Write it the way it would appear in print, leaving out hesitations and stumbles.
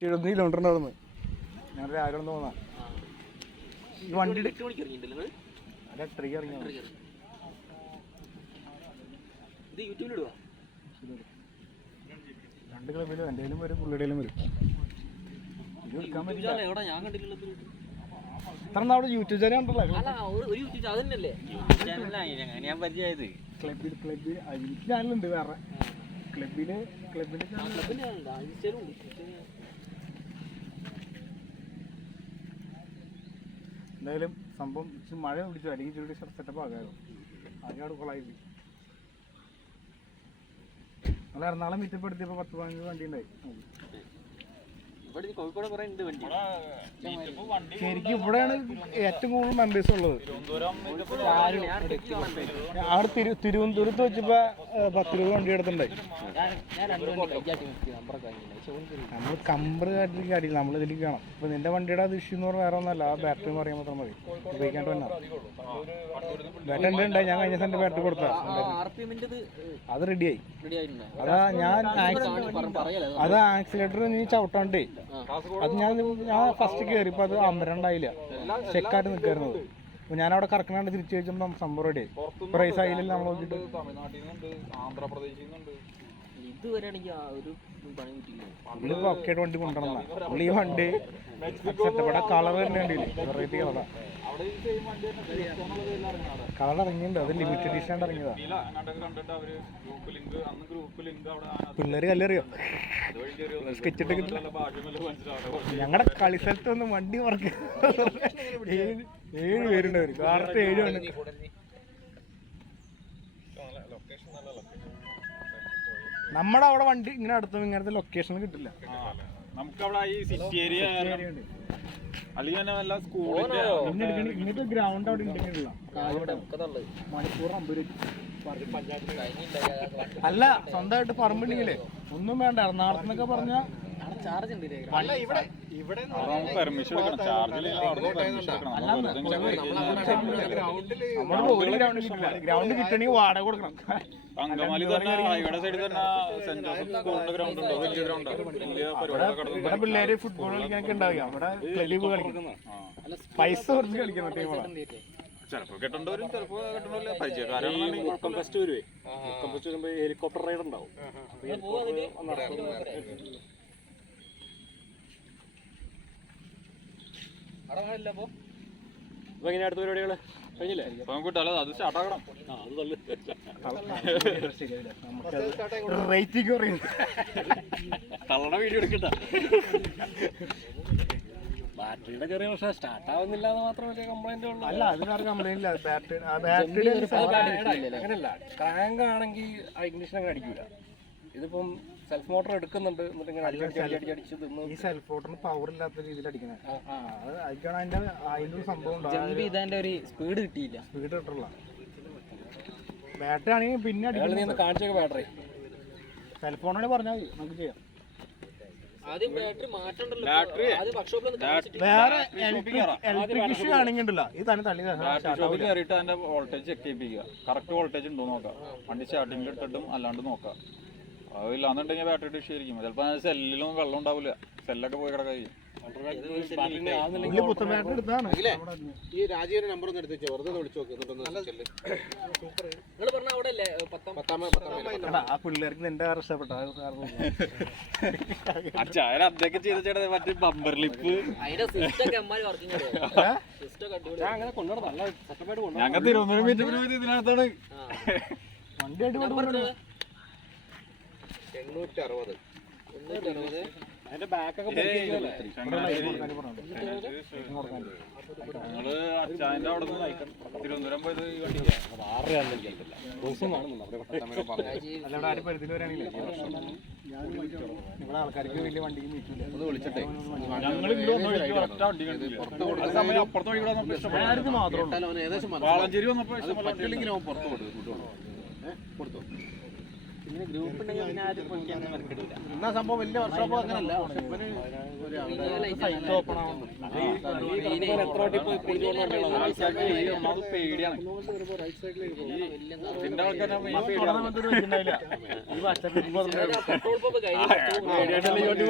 70 kilometre ഉണ്ടായിരുന്നു. ഞാൻ രാവിലെ ഒന്ന് തോന്നാം ഈ വണ്ടി 8 മണിക്ക് ഇറങ്ങിയിട്ടില്ല. 2 ക്ലബിലും എന്റെയിലും വരും, പുള്ളിയുടെയിലും വരും. ഇത് എടുക്കാൻ പറ്റില്ല. അവിടെ യൂട്യൂബ് ചാനൽ ഉണ്ടല്ലോ. എനിക്ക് ചാനലുണ്ട് വേറെ ക്ലബിന്റെ എന്തായാലും സംഭവം മഴ പിടിച്ചു, അല്ലെങ്കിൽ ചൂടി സെറ്റപ്പ് ആകാമോ. അതിനോട് കൊളായി. നമ്മൾ എറണാകുളം മീറ്റപ്പെടുത്തിയപ്പോൾ 10-15 വണ്ടി ഉണ്ടായി. ശരിക്കും ഇവിടെയാണ് ഏറ്റവും കൂടുതൽ മെമ്പേഴ്സ് ഉള്ളത്. അവിടെ തിരുവനന്തപുരത്ത് വെച്ചപ്പോ 10-20 വണ്ടി എടുത്തിട്ടുണ്ടായി. നമ്മൾ കമ്പർ കാട്ടിലേക്ക് അടിയില്ല, നമ്മൾ ഇതിലേക്ക് കാണാം. ഇപ്പൊ നിന്റെ വണ്ടിയുടെ അത് ഇഷ്യൂ എന്ന് പറഞ്ഞാൽ വേറെ ഒന്നല്ല, ആ ബാറ്ററി എന്ന് പറയാൻ മാത്രം മതി. ഉപയോഗിക്കാണ്ട് തന്നെ ബാറ്ററി ഉണ്ടായി. ഞാൻ കഴിഞ്ഞ ദിവസം ബാറ്ററി കൊടുത്ത അത് റെഡിയായി. അത് ആക്സിലേറ്റർ നീ ചവിട്ടാണ്ടേ അത് ഞാൻ ഫസ്റ്റ് കയറിയപ്പോൾ അത് അമരണ്ടായില്ല, ചെക്കായിട്ട് നിൽക്കായിരുന്നത്. അപ്പോൾ ഞാനവിടെ കറക്കണാണ്ട് തിരിച്ചു കഴിച്ചപ്പോൾ സംഭവം റെഡി ആയി. പ്രൈസ് ആയില്ല നമ്മൾ നോക്കിയിട്ട് പുള്ളിപ്പോൾ ഒക്കെ വണ്ടി കൊണ്ടുവന്ന പുള്ളി ഈ വണ്ടി സെറ്റപ്പടെ കളർ തന്നെ ഉണ്ടില്ലേ, വെറൈറ്റി കളറാ. കളർ ഇറങ്ങിയിട്ടുണ്ട്, അത് ലിമിറ്റഡ് എഡിഷൻ ഇറങ്ങിയതാ. പിള്ളേര് കല്ലെറിയോ സ്കെച്ചിട്ട് ഞങ്ങളുടെ കളി സ്ഥലത്ത് ഒന്ന് വണ്ടി മറക്ക 7 പേരുണ്ട്. അവർ കാർട്ട് 7 ആണ്. നമ്മുടെ അവിടെ വണ്ടി ഇങ്ങനെ അടുത്തും ഇങ്ങനത്തെ ലൊക്കേഷൻ കിട്ടില്ല. നമുക്കവിടെ ഈ സിറ്റി ഏരിയ ഇങ്ങനത്തെ ഗ്രൗണ്ട് അവിടെ ഉണ്ടെങ്കിലുള്ള മണിക്കൂർ 50 രൂപ. അല്ല സ്വന്തമായിട്ട് പറമ്പുണ്ടെങ്കിലേ ഒന്നും വേണ്ട. എറണാകുളത്തെന്നൊക്കെ പറഞ്ഞാൽ ഗ്രൗണ്ട് കിട്ടണമെങ്കിൽ വാടക കൊടുക്കണം. ഇവിടെ പിള്ളേര് ഫുട്ബോൾ കളിക്കാനൊക്കെ ഉണ്ടാവുക, അവിടെ ക്ലബ് കളിക്കണം, പൈസ കുറച്ച് കളിക്കണം ടീമാണ്. ചിലപ്പോ കിട്ടണ്ടവരും ചിലപ്പോ കിട്ടണില്ല. പരിചയക്കാരാണ് വരുമ്പോ ഹെലികോപ്റ്റർ റൈഡ് ഉണ്ടാവും. എങ്ങനെ അടുത്ത പരിപാടികള് കഴിഞ്ഞില്ലേ? അത് സ്റ്റാർട്ടാക്കണം. റേറ്റിംഗ് തള്ളയുടെ വീഡിയോ എടുക്കട്ട. ബാറ്ററിയുടെ ചെറിയ പ്രശ്നം, സ്റ്റാർട്ട് ആവുന്നില്ല എന്ന് മാത്രം വലിയ കംപ്ലൈന്റ് ഉള്ളൂ. അല്ല അത് വേറെ കംപ്ലൈന്റ് ഇല്ല. അങ്ങനെയല്ല, ക്രാങ്ക് ആണെങ്കിൽ ആ ഇഗ്നിഷൻ അങ്ങനെ അടിക്കൂല. ഇതിപ്പം സെൽഫ് മോട്ടർ എടുക്കുന്നുണ്ട്, എന്നിട്ട് ഇങ്ങനെ അടിച്ച് തിന്നു. ഈ സെൽഫ് മോട്ടറിന് പവർ ഇല്ലാത്ത രീതിയിൽ അടിക്കുന്നത്. അതൊക്കെയാണ് അതിന്റെ സംഭവം. ഇതിന്റെ ഒരു സ്പീഡ് കിട്ടിയില്ല, സ്പീഡ് കിട്ടില്ല. ബാറ്ററി ആണെങ്കിൽ പിന്നെ കാണിച്ചൊക്കെ ബാറ്ററി സെൽഫ് ഫോണോട് പറഞ്ഞാൽ മതി, നമുക്ക് ചെയ്യാം. വേറെ ഇലക്ട്രിക് ഇഷ്യൂ ആണെങ്കിൽ ഉണ്ടല്ലോ ഈ തന്നെ തള്ളി കയറിയിട്ട് അതിന്റെ വോൾട്ടേജ് ചെക്ക് ചെയ്യിപ്പിക്കുക. കറക്റ്റ് വോൾട്ടേജ് ഉണ്ടോ നോക്കാം. വണ്ടി സ്റ്റാർട്ടിംഗിൽ ഇട്ടിട്ടും അല്ലാണ്ട് നോക്കാം. അതില്ലാന്നുണ്ടെങ്കിൽ ബാറ്ററിയുടെ ഇഷ്യൂ ആയിരിക്കും. ചിലപ്പോൾ സെല്ലിലൊന്നും വെള്ളം ഉണ്ടാവില്ല, സെല്ലൊക്കെ പോയി കിടക്കുകയും. ഈ രാജീവിന്റെ നമ്പർ ഒന്ന് എടുത്ത് വെറുതെ വിളിച്ചു നോക്ക്. ആ പിള്ളേർക്ക് നിന്റെ കാർ ഇഷ്ടപ്പെട്ട അതൊക്കെ ചെയ്ത ചേട്ടാ മറ്റേ ബമ്പർ ലിപ്പ് ഞങ്ങൾ തിരുവനന്തപുരം ഇതിനകത്താണ്. വണ്ടി അടിപൊളി. 860 അതിന്റെ ബാക്കൊക്കെ ഞങ്ങള് അച്ഛൻ്റെ അവിടെ നിന്ന് തിരുവനന്തപുരം പോയത് ഈ വണ്ടിക്ക് 6 പരിധിയിൽ വരാണെങ്കിൽ നിങ്ങളെ ആൾക്കാർക്ക് വലിയ വണ്ടിക്ക് മീറ്റില്ല. വിളിച്ചിട്ടേ സമയം അപ്പുറത്ത് വഴി മാത്രമേ ഏകദേശം വാളഞ്ചേരി വന്നപ്പോ പുറത്ത് കൊടുത്തു. ഇങ്ങനെ ഗ്രൂപ്പ് ഉണ്ടെങ്കിൽ പിന്നെ ആരും പോയിക്കാൻ മെനക്കെടില്ല. എന്നാ സംഭവം വലിയ വർക്ക്ഷോപ്പ് അങ്ങനല്ല. സൈറ്റ് ഓപ്പൺ ആവുന്നു. പേടിയാണ് ഈ